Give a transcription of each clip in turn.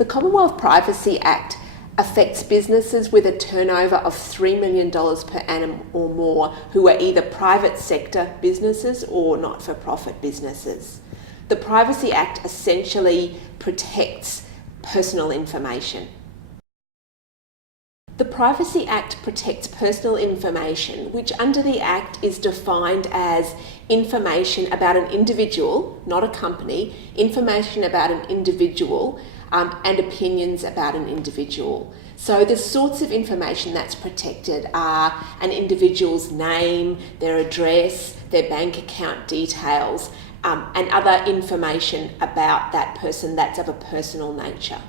The Commonwealth Privacy Act affects businesses with a turnover of $3 million per annum or more who are either private sector businesses or not-for-profit businesses. The Privacy Act essentially protects personal information. The Privacy Act protects personal information, which under the Act is defined as information about an individual, not a company, information about an individual and opinions about an individual. So the sorts of information that's protected are an individual's name, their address, their bank account details, and other information about that person that's of a personal nature.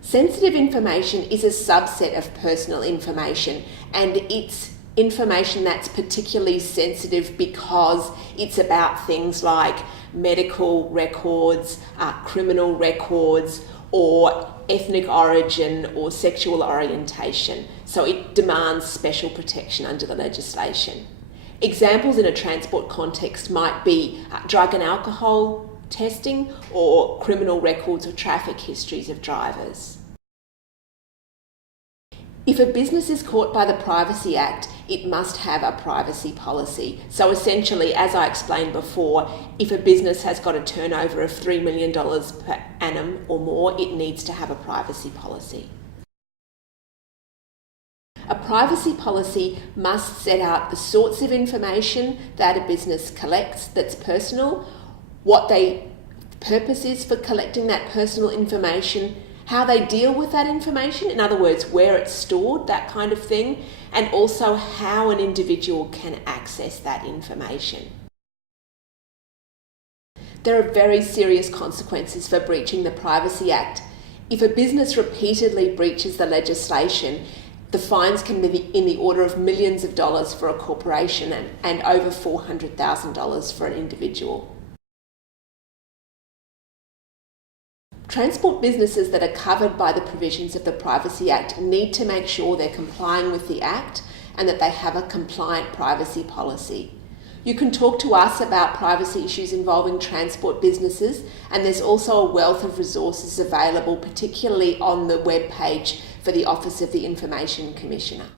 Sensitive information is a subset of personal information, and it's information that's particularly sensitive because it's about things like medical records, criminal records, or ethnic origin or sexual orientation. So it demands special protection under the legislation. Examples in a transport context might be drug and alcohol testing or criminal records or traffic histories of drivers. If a business is caught by the Privacy Act, it must have a privacy policy. So essentially, as I explained before, if a business has got a turnover of $3 million per annum or more, it needs to have a privacy policy. A privacy policy must set out the sorts of information that a business collects that's personal, what their purpose is for collecting that personal information, how they deal with that information, in other words, where it's stored, that kind of thing, and also how an individual can access that information. There are very serious consequences for breaching the Privacy Act. If a business repeatedly breaches the legislation, the fines can be in the order of millions of dollars for a corporation and over $400,000 for an individual. Transport businesses that are covered by the provisions of the Privacy Act need to make sure they're complying with the Act and that they have a compliant privacy policy. You can talk to us about privacy issues involving transport businesses, and there's also a wealth of resources available, particularly on the web page for the Office of the Information Commissioner.